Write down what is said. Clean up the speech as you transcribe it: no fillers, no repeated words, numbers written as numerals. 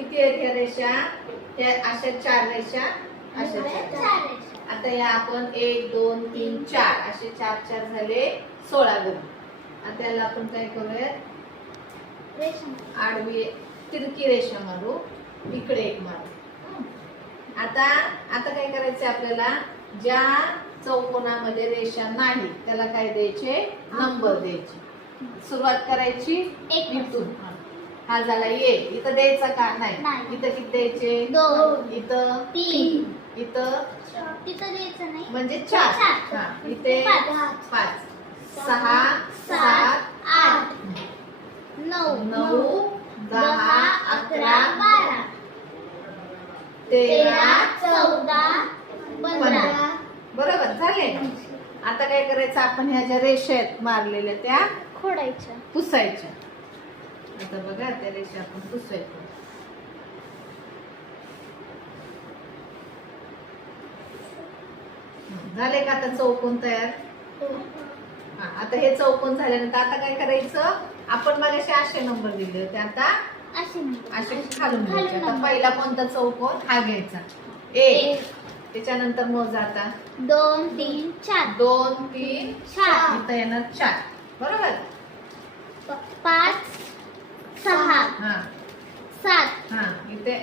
किती आहेत ह्या रेषा? त्या अशा 4 रेषा, अशा 4. आता या आपण 1 2 3 4 असे 4 4 झाले 16 गुण. आता याला आपण काय करूया? आडवी तिरकी रेषा मारू, इकडे एक मारू. आता काय करायचं आपल्याला? ज्या चौकोनामध्ये रेषा नाही त्याला काय द्यायचे? नंबर द्यायचे. सुरुवात करायची इथून. हा झाला 1. इथं द्यायचा का? नाही. इथं किती द्यायचे? 2. इथं 3. इथं द्यायचं नाही म्हणजे 4. हा इथे 5. 6 7 8 9 9 10 11 12 13 14 15. बरोबर झाले. आता काय करायचं? आपण ह्या ज्या रेषा आहेत मारलेल्या त्या खोडायच्या, पुसायच्या. आता बघा त्या रेषा आपण पुसायच्या. झाले का? आता चौकोन तयार. आता हे चौकोन झाल्यानंतर आता काय करायचं? आपण मगाशी असे नंबर दिले होते, आता असे खालून घ्यायचे. आता पहिला कोणता चौकोन? हा घ्यायचा 1. त्याच्यानंतर मोजा आता 2 3 4 2 3 4 इथं येणार 4. बरोबर. 5 6 हा 7 हा इथे